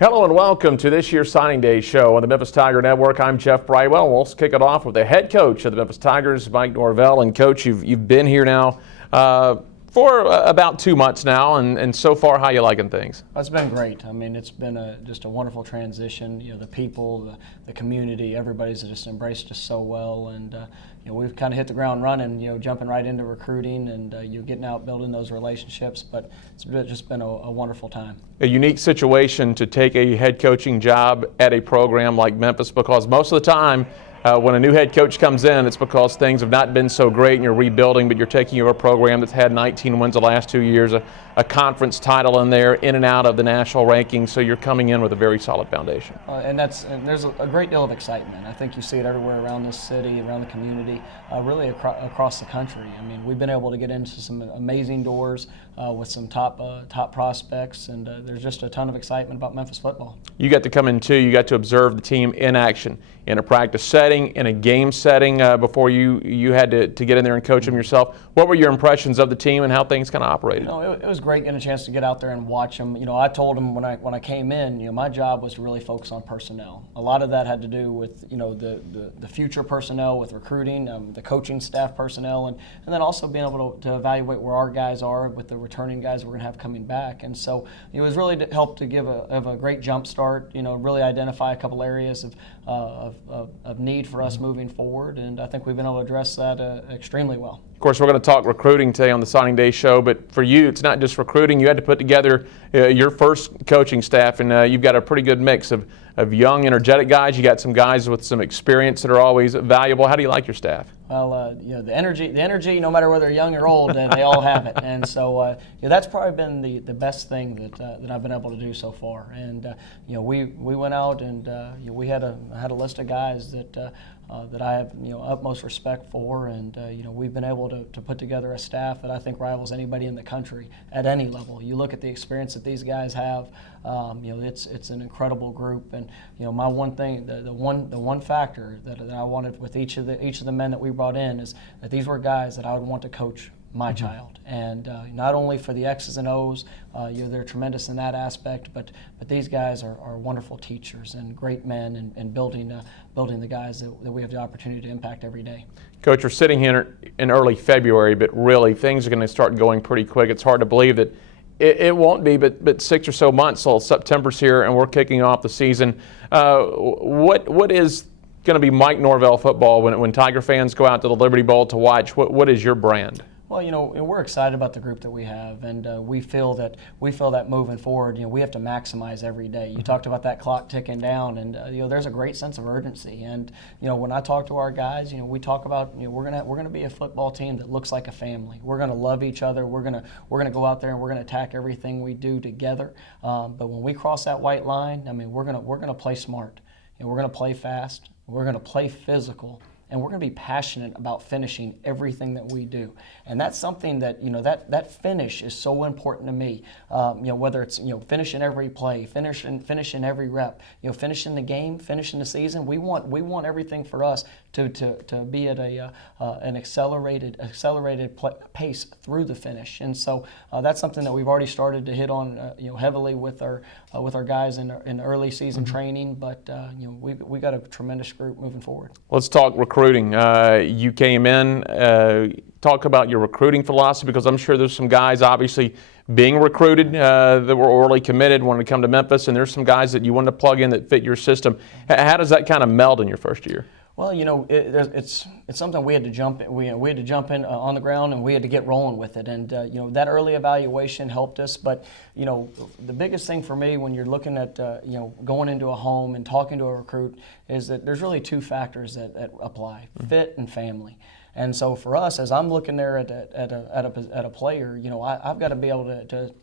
Hello and welcome to this year's Signing Day show on the Memphis Tiger Network. I'm Jeff Brightwell. We'll kick it off with the head coach of the Memphis Tigers, Mike Norvell. And Coach, you've been here now for about 2 months now, and so far, how you liking things? It's been great. I mean, it's been just a wonderful transition. You know, the people, the community, everybody's just embraced us so well, and we've kind of hit the ground running. Jumping right into recruiting and getting out, building those relationships. But it's just been a wonderful time. A unique situation to take a head coaching job at a program like Memphis, because most of the time when a new head coach comes in, it's because things have not been so great and you're rebuilding, but you're taking over a program that's had 19 wins the last 2 years, a conference title in there, in and out of the national rankings, so you're coming in with a very solid foundation. And there's a great deal of excitement. I think you see it everywhere around this city, around the community, really across the country. I mean, we've been able to get into some amazing doors with some top prospects, and there's just a ton of excitement about Memphis football. You got to come in too. You got to observe the team in action, in a practice setting, in a game setting before you had to get in there and coach them yourself. What were your impressions of the team and how things kind of operated? It was great getting a chance to get out there and watch them. I told them when I came in, my job was to really focus on personnel. A lot of that had to do with the future personnel, with recruiting, the coaching staff personnel, and then also being able to evaluate where our guys are with the returning guys we're going to have coming back. And so it was really to help to give a great jump start. Really identify a couple areas of need for us moving forward, and I think we've been able to address that extremely well. Of course, we're going to talk recruiting today on the Signing Day show, but for you, it's not just recruiting. You had to put together your first coaching staff, and you've got a pretty good mix of young, energetic guys. You got some guys with some experience that are always valuable. How do you like your staff? Well, the energy, no matter whether they're young or old, they all have it, and so that's probably been the best thing that I've been able to do so far. And we went out and we had a list of guys that I have utmost respect for, and we've been able to put together a staff that I think rivals anybody in the country at any level. You look at the experience that these guys have. It's an incredible group, and my one thing, the one factor that I wanted with each of the men that we brought in is that these were guys that I would want to coach my child, and not only for the X's and O's, they're tremendous in that aspect, but these guys are wonderful teachers and great men, and building the guys that we have the opportunity to impact every day. Coach, we're sitting here in early February, but really things are going to start going pretty quick. It's hard to believe that it won't be, but 6 or so months till September's here, and we're kicking off the season. What is going to be Mike Norvell football when Tiger fans go out to the Liberty Bowl to watch? What is your brand? Well, we're excited about the group that we have, and we feel that moving forward, we have to maximize every day. You talked about that clock ticking down, and there's a great sense of urgency. And when I talk to our guys, we talk about we're gonna be a football team that looks like a family. We're gonna love each other. We're gonna go out there and we're gonna attack everything we do together. But when we cross that white line, we're gonna play smart. We're gonna play fast. We're gonna play physical. And we're going to be passionate about finishing everything that we do, and that's something that that finish is so important to me. Whether it's finishing every play, finishing every rep, finishing the game, finishing the season. We want everything for us to be at an accelerated pace through the finish, and so that's something that we've already started to hit on heavily with our guys in early season training. But we got a tremendous group moving forward. Let's talk recruiting. You came in, talk about your recruiting philosophy, because I'm sure there's some guys obviously being recruited that were already committed, wanted to come to Memphis, and there's some guys that you wanted to plug in that fit your system. How does that kind of meld in your first year? Well, it's something we had to jump in. We had to jump in on the ground, and we had to get rolling with it. And that early evaluation helped us. But the biggest thing for me when you're looking at going into a home and talking to a recruit is that there's really two factors that apply: fit and family. And so for us, as I'm looking there at a player, I've got to be able to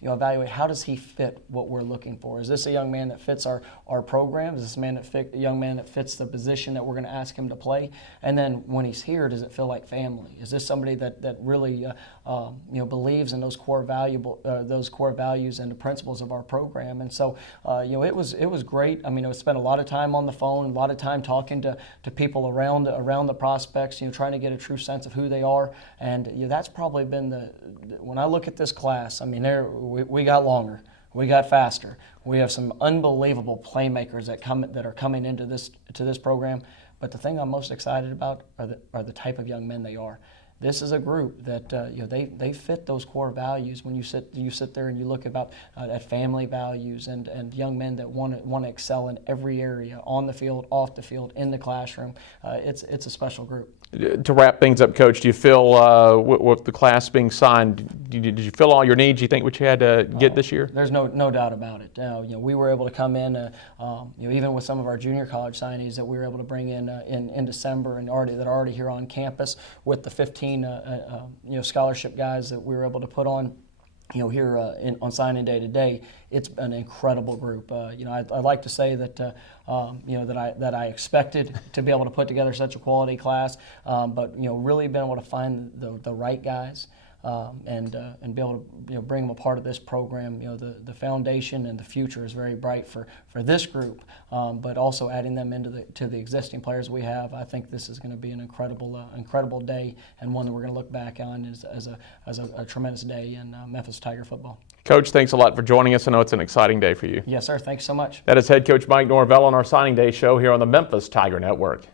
evaluate how does he fit what we're looking for. Is this a young man that fits our program? Is this a young man that fits the position that we're going to ask him to play? And then when he's here, does it feel like family? Is this somebody that really believes in those core values and the principles of our program? And so it was great. I spent a lot of time on the phone, a lot of time talking to people around the prospects, trying to get a true sense of who they are. And that's probably been when I look at this class, we got longer. We got faster. We have some unbelievable playmakers that are coming into this program. But the thing I'm most excited about are the type of young men they are. This is a group that they fit those core values. When you sit there and you look at family values and young men that want to excel in every area, on the field, off the field, in the classroom. It's a special group. To wrap things up, Coach, do you feel with the class being signed, did you fill all your needs? You think what you had to get this year? There's no doubt about it. We were able to come in, even with some of our junior college signees that we were able to bring in December and that are already here on campus, with the 15 scholarship guys that we were able to put on. Here on signing day today, it's an incredible group. I'd like to say that that I expected to be able to put together such a quality class, but really been able to find the right guys. And be able to bring them a part of this program. The foundation and the future is very bright for this group, but also adding them to the existing players we have. I think this is going to be an incredible day, and one that we're going to look back on as a tremendous day in Memphis Tiger football. Coach, thanks a lot for joining us. I know it's an exciting day for you. Yes, sir. Thanks so much. That is head coach Mike Norvell on our signing day show here on the Memphis Tiger Network.